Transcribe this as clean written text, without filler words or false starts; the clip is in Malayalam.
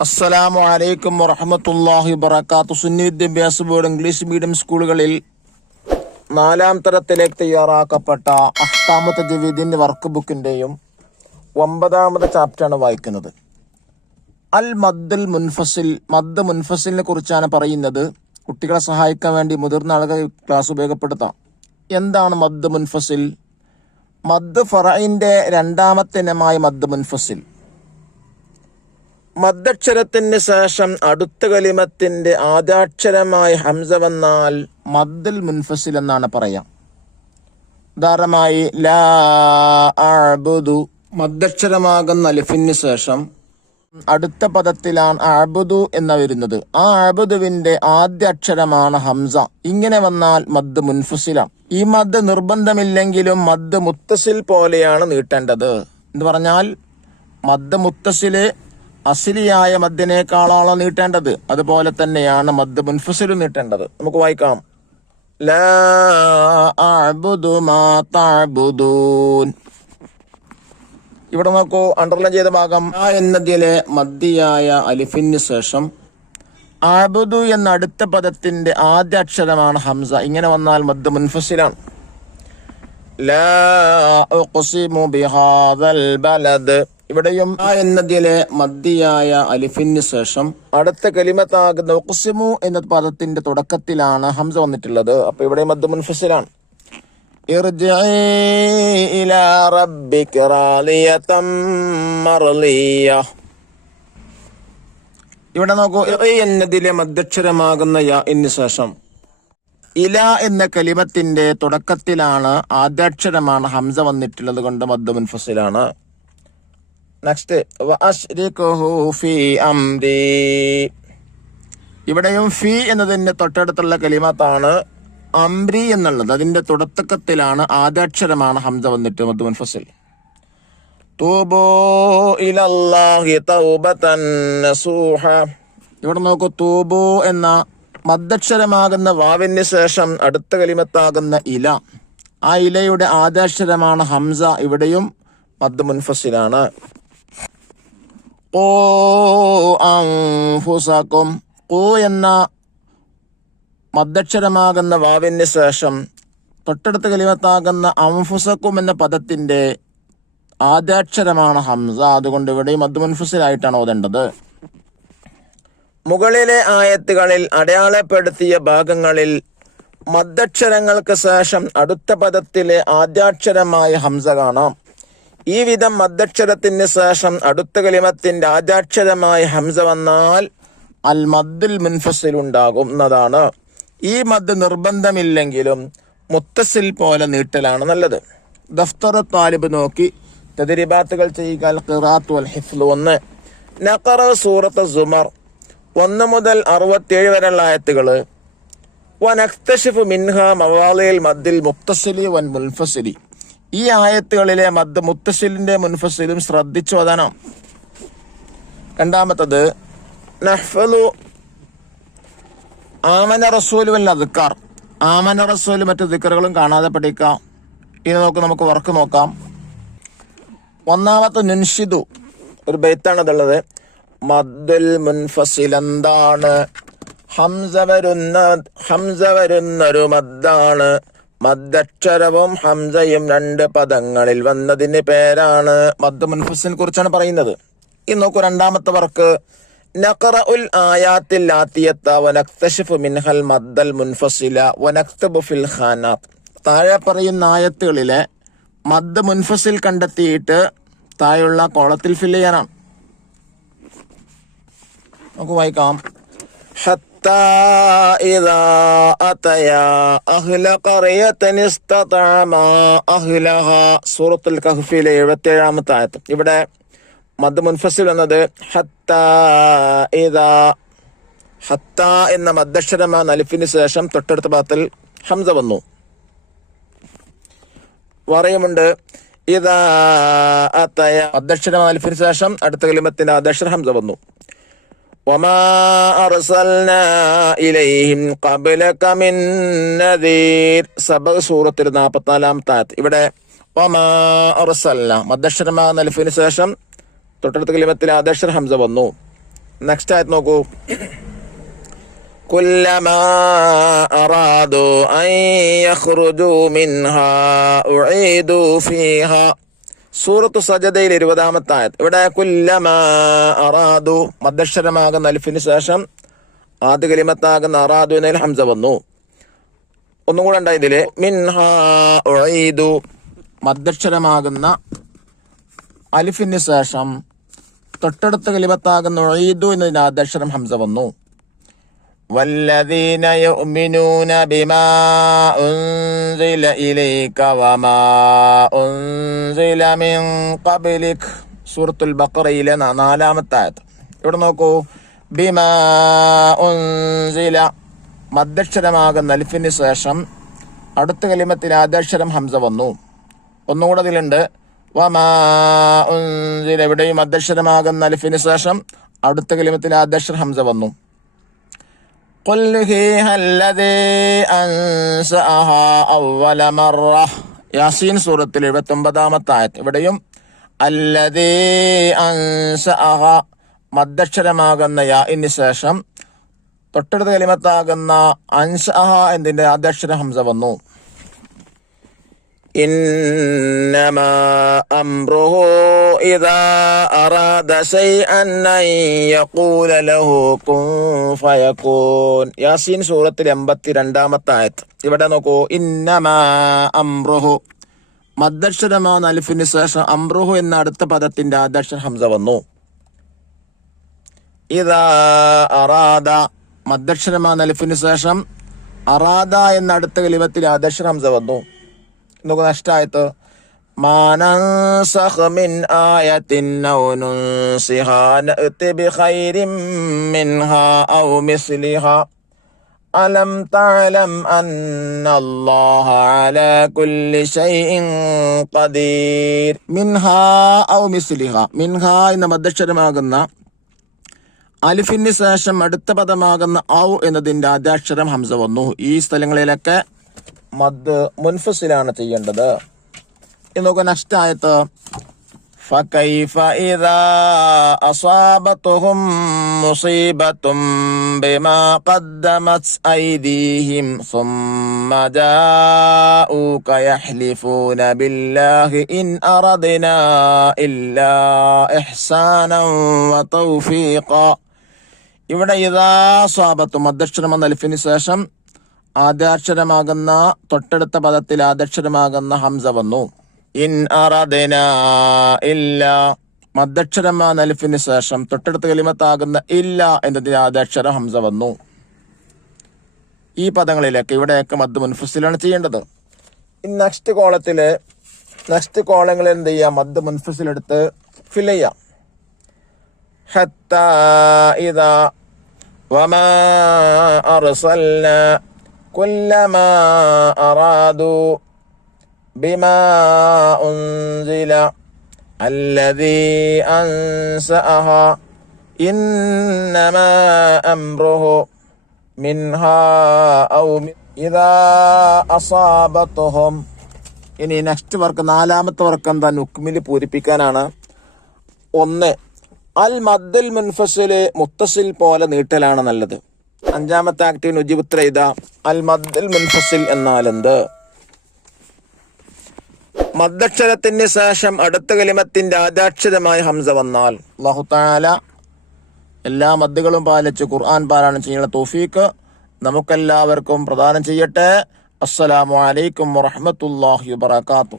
അസ്സലാമു അലൈക്കും വറഹ്മത്തുള്ളാഹി വബറകാതുഹു. സുന്നി വിദ്യാഭ്യാസ ബോർഡ് ഇംഗ്ലീഷ് മീഡിയം സ്കൂളുകളിൽ 4ാം തരത്തിലേക്ക് തയ്യാറാക്കപ്പെട്ട അഹ്കാമു തജ്വീദിന്റെ വർക്ക് ബുക്കിന്റെയും 9ാമത്തെ ചാപ്റ്ററാണ് വായിക്കുന്നത്. അൽ മദ്ദുൽ മുൻഫസിൽ. മദ് മുൻഫസിലിനെ കുറിച്ചാണ് പറയുന്നത്. കുട്ടികളെ സഹായിക്കാൻ വേണ്ടി മുതിർന്ന ആളുകൾ ക്ലാസ് ഉപയോഗപ്പെടുത്താം. എന്താണ് മദ് മുൻഫസിൽ? മദ് ഫറഇന്റെ 2ാമത്തെ ഇനമായ മദ് മുൻഫസിൽ. മദ്ദക്ഷരത്തിന് ശേഷം അടുത്ത കലിമത്തിന്റെ ആദ്യാക്ഷരമായി ഹംസ വന്നാൽ മദ്ദുൽ മുൻഫസിൽ എന്നാണ് പറയാം. ഉദാഹരണമായി ലാ അഅ്ബുദു. മദ്ദക്ഷരമാകുന്ന അലിഫിന് ശേഷം അടുത്ത പദത്തിലാണ് അഅ്ബുദു എന്ന വരുന്നത്. ആ അഅ്ബുദുവിന്റെ ആദ്യ അക്ഷരമാണ് ഹംസ. ഇങ്ങനെ വന്നാൽ മദ് മുൻഫസിലാണ്. ഈ മദ് നിർബന്ധമില്ലെങ്കിലും മദ് മുത്തസിൽ പോലെയാണ് നീട്ടേണ്ടത്. എന്ന് പറഞ്ഞാൽ മദ് മുത്തസില് അസിലിയായ മദ്ദിനേക്കാളാണ് നീട്ടേണ്ടത്. അതുപോലെ തന്നെയാണ് മദ് മുൻഫസിലും നീട്ടേണ്ടത്. നമുക്ക് വായിക്കാം. ലാ അഅ്ബുദു മാ തഅ്ബുദൂൻ. ഇവിടെ നോക്കൂ, അണ്ടർലൈൻ ചെയ്ത ഭാഗം. ആ എന്നതിലെ മദ്ദിയായ അലിഫിന് ശേഷം അഅ്ബുദു എന്ന അടുത്ത പദത്തിന്റെ ആദ്യ അക്ഷരമാണ് ഹംസ. ഇങ്ങനെ വന്നാൽ മദ് മുൻഫസിലാണ്. ലാ ഉഖ്സിമു ബിഹാദൽ ബലദ്. ഇവിടെയും ആ എന്നതിലെ മദ്ദിയായ അലിഫിന് ശേഷം അടുത്ത കലിമത്താകുന്ന ഉഖ്സിമു എന്ന പദത്തിന്റെ തുടക്കത്തിലാണ് ഹംസ വന്നിട്ടുള്ളത്. അപ്പൊ ഇവിടെ മദ് മുൻഫസിലാണ്. ഇർജിഇ ഇലാ റബ്ബിക റാളിയതം മർളിയ. ഇവിടെ നോക്കൂ, എന്നതിലെ മദ്ദക്ഷരമാകുന്ന യാഇന് ശേഷം ഇല എന്ന കലിമത്തിന്റെ തുടക്കത്തിലാണ് ആദ്യാക്ഷരമാണ് ഹംസ വന്നിട്ടുള്ളത് കൊണ്ട് മദ് മുൻഫസിലാണ്. നെക്സ്റ്റ്, വഅശ്രികുഹു ഫീ അംരി. ഇവിടെയും ഫീ എന്നതിന്റെ തൊട്ടടുത്തുള്ള കലിമത്താണ് അംരി എന്നുള്ളത്. അതിന്റെ തുടക്കത്തിലാണ് ആദ്യാക്ഷരമാണ് ഹംസ വന്നിട്ട് മദ് മുൻഫസിൽ. തൂബൂ ഇലല്ലാഹി തൗബതൻ നസൂഹ. ഇവിടെ നോക്കൂ, തൂബൂ എന്ന മദ്ദക്ഷരമാകുന്ന വാവിന് ശേഷം അടുത്ത കലിമത്താകുന്ന ഇല. ആ ഇലയുടെ ആദ്യാക്ഷരമാണ് ഹംസ. ഇവിടെയും മദ് മുൻഫസിലാണ്. ഖൂ അൻഫുസകും. ഖൂ എന്ന മദ്ദക്ഷരമാകുന്ന വാവിന് ശേഷം തൊട്ടടുത്ത കലിമത്താകുന്ന അൻഫുസകും എന്ന പദത്തിന്റെ ആദ്യാക്ഷരമാണ് ഹംസ. അതുകൊണ്ട് ഇവിടെ മദ് മുൻഫസിലായിട്ടാണ് ഓതേണ്ടത്. മുകളിലെ ആയത്തുകളിൽ അടയാളപ്പെടുത്തിയ ഭാഗങ്ങളിൽ മദ്ദക്ഷരങ്ങൾക്ക് ശേഷം അടുത്ത പദത്തിലെ ആദ്യാക്ഷരമായ ഹംസ കാണാം. ഈ വിധം മദ്ദക്ഷരത്തിന് ശേഷം അടുത്ത കലിമത്തിന്റെ ആദ്യാക്ഷരമായ ഹംസ വന്നാൽ അൽ മദ്ദുൽ മുൻഫസിൽ ഉണ്ടാകുന്നതാണ്. ഈ മദ് നിർബന്ധമില്ലെങ്കിലും മുത്തസിൽ പോലെ നീട്ടലാണ് നല്ലത്. ദഫ്തർ താലിബ് നോക്കി തദ്രീബാത്തുകൾ ചെയ്യുക. അൽ ഖിറാഅത്ത് വൽ ഹിഫ്ള്. 1. നഖറ സൂറത്ത് സുമർ 1 മുതൽ 67 വരെയുള്ള ആയത്തുകള്. വനക്തശിഫു മിൻഹാ മവാളിൽ മദ്ദിൽ മുത്തസിലി വൻ മുൻഫസിലി. ഈ ആയത്തുകളിലെ മദ് മുത്തസിലിന്റെ മുൻഫസിലും ശ്രദ്ധിച്ചു ഓതാനാം. 2. നഹ്ഫളു ആമന റസൂലു വൽ അദ്കാർ. ആമന റസൂല് മറ്റു ദിക്റുകളും കാണാതെ പഠിക്കാം. ഇനി നമുക്ക് വർക്ക് നോക്കാം. 1. നുൻഷിദു. ഒരു ബൈത്താണ് ഇതുള്ളത്. മദ്ദുൽ മുൻഫസിൽ എന്താണ്? ഹംസ വരുന്നൊരു മദ്ദാണ്. മദ്ദക്ഷരവും ഹംസയും 2 പദങ്ങളിൽ വന്നതിന് പേരാണ് മദ് മുൻഫസിലിനെ കുറിച്ചാണ് പറയുന്നത്. ഇനി നോക്കൂ, 2ാമത്തെ വർക്ക്. നഖറഉൽ ആയാത്തിൽ ആതിയത വനക്തശിഫു മിൻഹൽ മദ്ദൽ മുൻഫസില വനക്തബു ഫിൽ ഖാനാത്ത്. താഴെ പറയുന്ന ആയത്തുകളിലെ മദ് മുൻഫസിൽ കണ്ടെത്തിയിട്ട് താഴെയുള്ള കോളത്തിൽ ഫില്ല് ചെയ്യാനാണ്. നമുക്ക് വായിക്കാം. ഹത്താ ഇദാ അതയാ അഹ്ല ഖറിയതൻ ഇസ്തതഅമാ അഹ്ലഹാ. സൂറത്തുൽ കഹ്ഫിലെ 77ാമത്തെ ആയത്ത്. ഇവിടെ മദ് മുൻഫസിൽ എന്നത് ഹത്താ ഇദാ. ഹത്താ എന്ന മദ്ദക്ഷരമാണ് അലിഫിന് ശേഷം തൊട്ടടുത്ത ഭാഗത്തിൽ ഹംസ വന്നു. പറയുമുണ്ട് ഇദാ അതയ. മദ്ദക്ഷരമാണ് അലിഫിന് ശേഷം അടുത്ത കലിമത്തിന്റെ ആദ്യാക്ഷരം ഹംസ വന്നു. വമാ അർസൽനാ ഇലൈഹിം ഖബ്ലക മിൻ നദീർ. സബ സൂറത്തിൽ 44ാമത്തെ ആയത്ത്. ഇവിടെ വമാ അർസൽനാ മദ്ദക്ഷരമാണ് അലിഫിന് ശേഷം തൊട്ടടുത്ത കലിമത്തിൽ ആദ്യാക്ഷരം ഹംസ വന്നു. നെക്സ്റ്റ് ആയത് നോക്കൂ. കുല്ലമാ അറാദു അൻ യഖ്റുജു മിൻഹാ ഉഈദു ഫീഹാ. സൂറത്തു സജദയിൽ 20-ാമത്തെ ആയത്. ഇവിടെ കുല്ലമാ അറാദു മദ്ദക്ഷരമാകുന്ന അലിഫിന് ശേഷം ആദ്യ കലിമത്താകുന്ന അറാദു എന്നതിൽ ഹംസ വന്നു. ഒന്നും കൂടെ ഉണ്ടായി ഇതില്. മിൻഹാ ഉഈദു മദ്ദക്ഷരമാകുന്ന അലിഫിന് ശേഷം തൊട്ടടുത്ത കലിമത്താകുന്ന ഉഈദു എന്നതിന് ആദ്യാക്ഷരം ഹംസ വന്നു. വല്ലദീന യുഅ്മിനൂന ബിമാ ഉൻസില ഇലൈക വമാ ഉൻസില മിൻ ഖബ്ലിക്. സൂറത്തുൽ ബഖറയിലെ 4-ാമത്തെ ആയത്. ഇവിടെ നോക്കൂ. ബിമാ ഉൻസില മദ്ദക്ഷരമാകുന്ന അലിഫിന് ശേഷം അടുത്ത കലിമത്തിൽ ആദ്യാക്ഷരം ഹംസ വന്നു. ഒന്നുകൂടെ അതിലുണ്ട്. വമാ ഉൻസില ഇവിടെയും മദ്ദക്ഷരമാകുന്ന അലിഫിന് ശേഷം അടുത്ത കലിമത്തിൽ ആദ്യാക്ഷരം ഹംസ വന്നു. ഖുൽ ഹിയ അല്ലദീ അൻസഅഹാ അവ്വല മറ. യാസീൻ സൂറത്തിൽ 79-ാമത്തെ ആയത്. ഇവിടെയും അല്ലദീ അൻസഅഹ മദ്ദക്ഷരമാകുന്ന യാഇന് ശേഷം തൊട്ടടുത്ത കലിമത്താകുന്ന അൻസഅഹ എന്നതിന്റെ ആദ്യാക്ഷരം ഹംസ വന്നു. ഇന്നമാ അംറുഹു ഇദാ അറാദ ശൈഅൻ അൻ യഖൂല ലഹു കുൻ ഫയകൂൻ. യാസീൻ സൂറത്തിൽ 82-ാമത്തെ ആയത്. ഇവിടെ നോക്കൂ. ഇന്നമാ അംറുഹു മദ്ദക്ഷരമാകുന്ന അലിഫിന് ശേഷം അംറുഹു എന്ന അടുത്ത പദത്തിന്റെ ആദ്യാക്ഷരം ഹംസ വന്നു. ഇദാ അറാദ മദ്ദക്ഷരമാകുന്ന അലിഫിന് ശേഷം അറാദ എന്ന അടുത്ത കലിമത്തിൽ ആദ്യാക്ഷരം ഹംസ വന്നു. നോക്കുക നഷ്ടായത്. മാ നൻസഖ് മിൻ ആയത്തിൻ ഔ നുൻസിഹാ നഅതി ബിഖൈരിൻ മിൻഹാ ഔ മിസ്ലിഹാ അലം തഅലം അന്നല്ലാഹ അലാ കുല്ലി ശൈഇൻ ഖദീർ. മിൻഹാ ഔ മിസ്ലിഹാ. മിൻഹാ എന്ന മദ്ദക്ഷരമാകുന്ന അലിഫിന് ശേഷം അടുത്ത പദമാകുന്ന ഔ എന്നതിന്റെ ആദ്യാക്ഷരം ഹംസ വന്നു. ഈ സ്ഥലങ്ങളിലൊക്കെ മദ് മുൻഫസിലാണ് ചെയ്യേണ്ടത്. ഇന്ന് നോക്കുക നെക്സ്റ്റ് ആയത്ത്. ഫകൈഫ ഇദാ അസാബതുഹും മുസീബത്തും ബിമാ ഖദ്ദമത് ഐദീഹിം സുമ്മ ജാഊക യഹ്ലിഫൂന ബില്ലാഹി ഇൻ അറദ്നാ ഇല്ലാ ഇഹ്സാനൻ വ തൗഫീഖ. ഇവിടെ ഇദാ അസാബത്തു മദ്ദക്ഷരം എന്ന അലിഫിന് ശേഷം ആദ്യാക്ഷരമാകുന്ന തൊട്ടടുത്ത പദത്തിൽ ആദ്യാക്ഷരമാകുന്ന ഹംസ വന്നു. ഇൻ അറദ്നാ ഇല്ല മദ്ദക്ഷരമാകുന്ന അലിഫിന് ശേഷം തൊട്ടടുത്ത കലിമത്താകുന്ന ഇല്ല എന്നതിന് ആദ്യാക്ഷരം ഹംസ വന്നു. ഈ പദങ്ങളിലേക്ക് ഇവിടെയൊക്കെ മദ് മുൻഫസിലാണ് ചെയ്യേണ്ടത്. ഇനി നെക്സ്റ്റ് കോളങ്ങളിൽ എന്ത് ചെയ്യാം? മദ് മുൻഫസിലെടുത്ത് ഫിൽ ചെയ്യാം. ഹത്താ ഇദാ വമാ അർസൽനാ കുല്ലമാ അറാദു ബിമാ ഉൻസില അല്ലദീ അൻസഅഹ ഇന്നമാ അംറുഹു മിൻഹാ ഔ ഇദാ അസാബത്തുഹും. ഇനി നെക്സ്റ്റ് വർക്ക് 4-ാമത്തെ വർക്ക് എന്താ? നുക്മിൽ പൂരിപ്പിക്കാനാണ്. 1 അൽ മദ്ദുൽ മുൻഫസില് മുത്തസിൽ പോലെ നീട്ടലാണ് നല്ലത്. 5-ാമത്തെ ആക്ടിവിന് ഉജിബുത്ര ഇതാ. അൽ മദ്ദുൽ മുൻഫസിൽ എന്നാൽ എന്ത്? മദ്ദക്ഷരത്തിന് ശേഷം അടുത്ത കലിമത്തിന്റെ ആദ്യാക്ഷരമായ ഹംസ വന്നാൽ അല്ലാഹു തആല എല്ലാ മദ്ദുകളും പാലിച്ച് ഖുർആൻ പാരായണം ചെയ്യാനുള്ള തൗഫീഖ് നമുക്കെല്ലാവർക്കും പ്രദാനം ചെയ്യട്ടെ. അസ്സലാമു അലൈക്കും വറഹ്മത്തുള്ളാഹി വബറകാതുഹു.